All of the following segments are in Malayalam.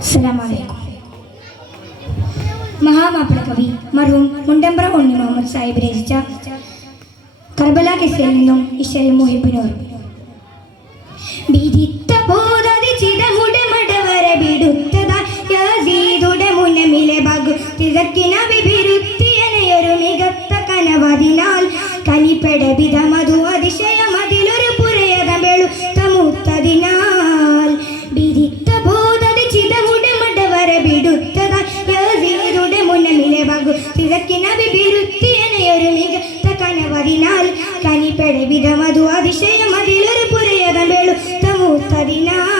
അസ്സലാമലൈക്കും. മഹാമാപ്പിള കവി മർഹൂം മുണ്ടമ്പ്ര ഉണ്ണി മുഹമ്മദ് സാഹിബ് രചിച്ച കർബല കെസിൽ നിന്നും ഇഷരി മുഹിബിനോർ. തിരക്കിന വിഭിരുത്തിയനയൊരു മികത്ത കനവതിനാൽ കനിപ്പെട വിധമതു അതിശയമതിലൊരു മടവര വിടുത്തത യസീദുടെ മുനമിലെ ബഗു തിരക്കിന വിഭിരുത്തിയനയൊരു മികത്ത കനവതിനാൽ കനിപ്പെടെ വിധമതു അതിശയമതിലൊരു പുരയത വെളുത്ത മുത്തതിനാൽ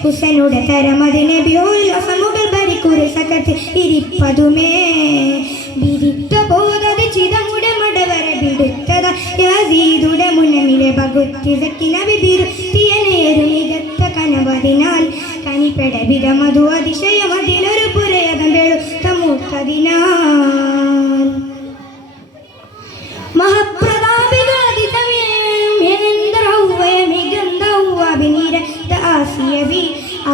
ഹുസനുടെ തരമതിനെ ബ്യോലസമുകൾ ഭരിക്കുറി സകത്ത് ഇരിപ്പതുമേ. വിരിത്ത പോതത് ചിതമുടെ മടവര വിടുത്തത യാസീദുടെ മുനമിലെ ഭഗുത്തി സക്കിന വിരുത്തിയനേരു മികത്ത കനവതിനാൽ കനിപ്പെട വിധമതു അതിശയമതിലൊരു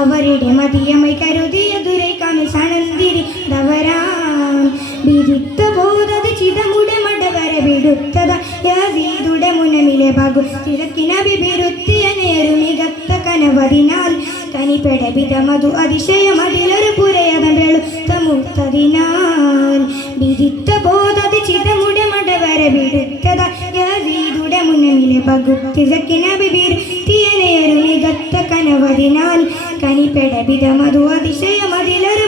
അവരുടെ മതിയമ്മ കരുതിയ ദുരൈക്കാമി സണന്തിരി ദവരാൻ വിരുദ്ധ ബോധത ചിതമുടെ മടവരെ വിടുത്തത യാസീദുടെ മുനമിലെ ബഗു തിരക്കിന വിരുത്തിയ നേരു മികത്ത കനവതിനാൽ കനിപ്പെട വിധമതു അതിശയമതിലൊരു പുരയതം വെളുത്തമുത്തതിനാൽ പോതത് ബോധത ചിതമുടെ മടവരെ വിടുത്തത യാസീദുടെ മുനമിലെ കനവതിനാൽ കനിപ്പെട വിധമതു അതിശയമതിലൊരു